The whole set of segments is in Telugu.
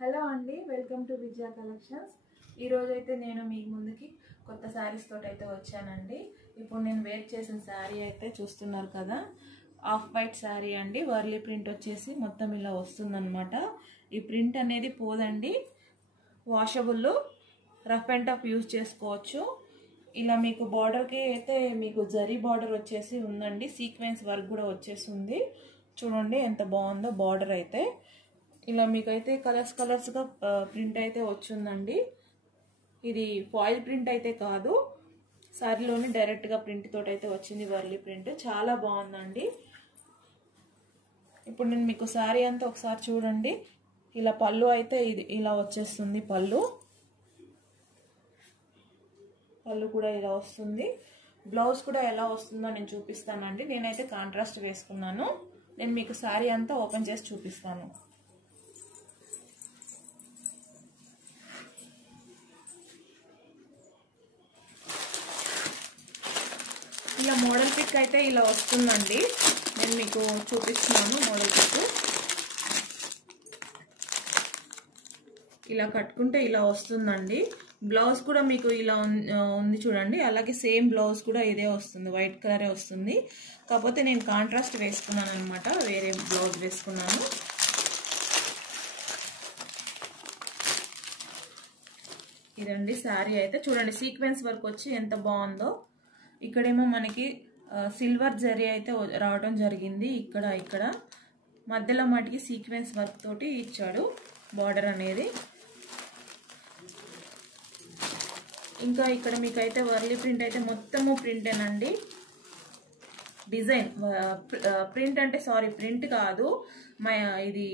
హలో అండి, వెల్కమ్ టు విజయ కలెక్షన్స్. ఈరోజు అయితే నేను మీ ముందుకి కొత్త శారీస్ తోటి అయితే వచ్చానండి. ఇప్పుడు నేను వేర్ చేసిన శారీ అయితే చూస్తున్నారు కదా, ఆఫ్ వైట్ శారీ అండి. వర్లీ ప్రింట్ వచ్చేసి మొత్తం ఇలా వస్తుందన్నమాట. ఈ ప్రింట్ అనేది పోదండి, washable, rough and tough use చేసుకోవచ్చు. ఇలా మీకు బార్డర్కి అయితే మీకు జరీ బార్డర్ వచ్చేసి ఉందండి, సీక్వెన్స్ వర్క్ కూడా వచ్చేసింది. చూడండి ఎంత బాగుందో బార్డర్ అయితే. ఇలా మీకైతే కలర్స్గా ప్రింట్ అయితే వచ్చిందండి. ఇది ఫాయిల్ ప్రింట్ అయితే కాదు, శారీలోనే డైరెక్ట్గా ప్రింట్ తోటి అయితే వచ్చింది. వర్లీ ప్రింట్ చాలా బాగుందండి. ఇప్పుడు నేను మీకు శారీ అంతా ఒకసారి చూడండి. ఇలా పళ్ళు అయితే ఇది ఇలా వచ్చేస్తుంది. పళ్ళు కూడా ఇలా వస్తుంది. బ్లౌజ్ కూడా ఎలా వస్తుందో నేను చూపిస్తానండి. నేనైతే కాంట్రాస్ట్ వేసుకున్నాను. నేను మీకు శారీ అంతా ఓపెన్ చేసి చూపిస్తాను. ఇలా మోడల్ పిక్ అయితే ఇలా వస్తుందండి. నేను మీకు చూపిస్తున్నాను మోడల్ పిక్. ఇలా కట్టుకుంటే ఇలా వస్తుందండి. బ్లౌజ్ కూడా మీకు ఇలా ఉంది చూడండి. అలాగే సేమ్ బ్లౌజ్ కూడా ఇదే వస్తుంది, వైట్ కలరే వస్తుంది. కాకపోతే నేను కాంట్రాస్ట్ వేసుకున్నాను అనమాట, వేరే బ్లౌజ్ వేసుకున్నాను. ఇదండి శారీ అయితే చూడండి, సీక్వెన్స్ వర్క్ వచ్చి ఎంత బాగుందో. ఇక్కడేమో మనకి సిల్వర్ జరీ అయితే రావడం జరిగింది. ఇక్కడ మధ్యలో మటుకి సీక్వెన్స్ వర్క్ తోటి ఇచ్చాడు బార్డర్ అనేది. ఇంకా ఇక్కడ మీకైతే వర్లీ ప్రింట్ అయితే మొత్తము ప్రింటేనండి. డిజైన్ ప్రింట్ అంటే సారీ, ప్రింట్ కాదు, ఇది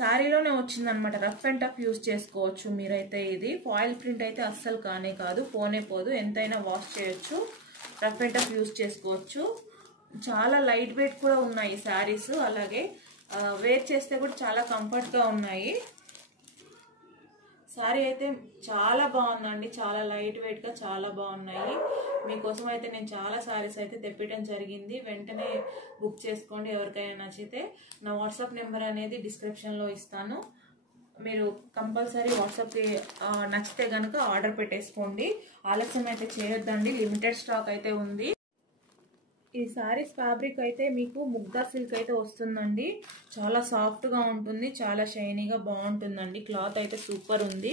శారీలోనే వచ్చిందనమాట. రఫ్ అండ్ టఫ్ యూజ్ చేసుకోవచ్చు మీరైతే. ఇది ఫాయిల్ ప్రింట్ అయితే అస్సలు కానే కాదు, పోనే పోదు. ఎంతైనా వాష్ చేయొచ్చు, రఫ్ అండ్ టఫ్ యూజ్ చేసుకోవచ్చు. చాలా లైట్ వెయిట్ కూడా ఉన్నాయి శారీస్. అలాగే వేర్ చేస్తే కూడా చాలా కంఫర్ట్గా ఉన్నాయి. శారీ అయితే చాలా బాగుందండి, చాలా లైట్ వెయిట్గా చాలా బాగున్నాయి. మీకోసం అయితే నేను చాలా శారీస్ అయితే తెప్పడం జరిగింది. వెంటనే బుక్ చేసుకోండి ఎవరికైనా నచ్చితే. నా వాట్సాప్ నెంబర్ అనేది డిస్క్రిప్షన్లో ఇస్తాను. మీరు కంపల్సరీ వాట్సాప్కి నచ్చితే కనుక ఆర్డర్ పెట్టేసుకోండి. ఆలస్యం అయితే చేయొద్దండి, లిమిటెడ్ స్టాక్ అయితే ఉంది. ఈ శారీస్ ఫ్యాబ్రిక్ అయితే మీకు ముగ్దా సిల్క్ అయితే వస్తుందండి. చాలా సాఫ్ట్గా ఉంటుంది, చాలా షైనీగా బాగుంటుందండి. క్లాత్ అయితే సూపర్ ఉంది.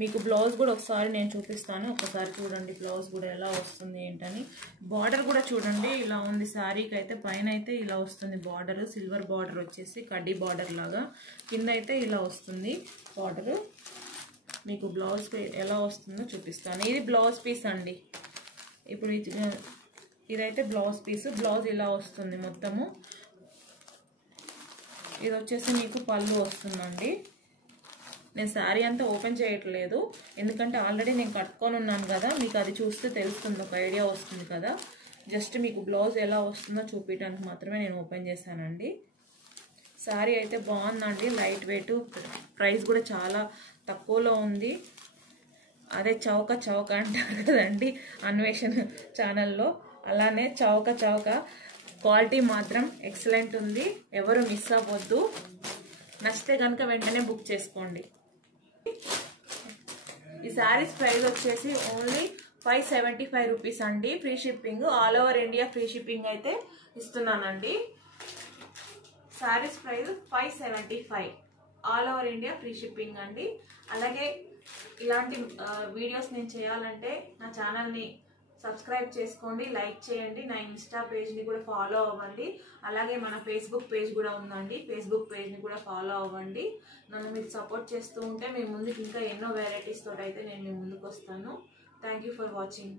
మీకు బ్లౌజ్ కూడా ఒకసారి నేను చూపిస్తాను, ఒకసారి చూడండి బ్లౌజ్ కూడా ఎలా వస్తుంది ఏంటని. బార్డర్ కూడా చూడండి ఇలా ఉంది శారీకి అయితే. పైన అయితే ఇలా వస్తుంది బార్డర్, సిల్వర్ బార్డర్ వచ్చేసి కడ్డీ బార్డర్ లాగా. కింద అయితే ఇలా వస్తుంది బార్డర్. మీకు బ్లౌజ్ ఎలా వస్తుందో చూపిస్తాను. ఇది బ్లౌజ్ పీస్ అండి. ఇప్పుడు ఇదైతే బ్లౌజ్ పీస్. బ్లౌజ్ ఇలా వస్తుంది మొత్తము. ఇది వచ్చేసి మీకు పళ్ళు వస్తుందండి. నేను శారీ అంతా ఓపెన్ చేయట్లేదు, ఎందుకంటే ఆల్రెడీ నేను కట్టుకొని ఉన్నాను కదా, మీకు అది చూస్తే తెలుస్తుంది, ఒక ఐడియా వస్తుంది కదా. జస్ట్ మీకు బ్లౌజ్ ఎలా వస్తుందో చూపించడానికి మాత్రమే నేను ఓపెన్ చేశానండి. శారీ అయితే బాగుందండి, లైట్ వెయిట్. ప్రైస్ కూడా చాలా తక్కువలో ఉంది. అదే చౌక అంటారు కదండి అన్వేషణ ఛానల్లో, అలానే చౌక క్వాలిటీ మాత్రం ఎక్సలెంట్ ఉంది. ఎవరు మిస్ అవ్వద్దు. నచ్చితే కనుక వెంటనే బుక్ చేసుకోండి. ఈ శారీస్ ప్రైస్ వచ్చేసి ఓన్లీ 575 రూపీస్ అండి. Free shipping, all over India free shipping అయితే ఇస్తున్నానండి. Saris price 575, all over India free shipping అండి. అలాగే ఇలాంటి వీడియోస్ నేను చేయాలంటే నా ఛానల్ని సబ్స్క్రైబ్ చేసుకోండి, లైక్ చేయండి, నా ఇన్స్టా పేజ్ని కూడా ఫాలో అవ్వండి. అలాగే మన ఫేస్బుక్ పేజ్ కూడా ఉందండి, ఫేస్బుక్ పేజ్ని కూడా ఫాలో అవ్వండి. నన్ను మీరు సపోర్ట్ చేస్తూ ఉంటే మీ ముందుకు ఇంకా ఎన్నో వెరైటీస్ తోటి అయితే నేను మీ ముందుకు వస్తాను. Thank you for watching.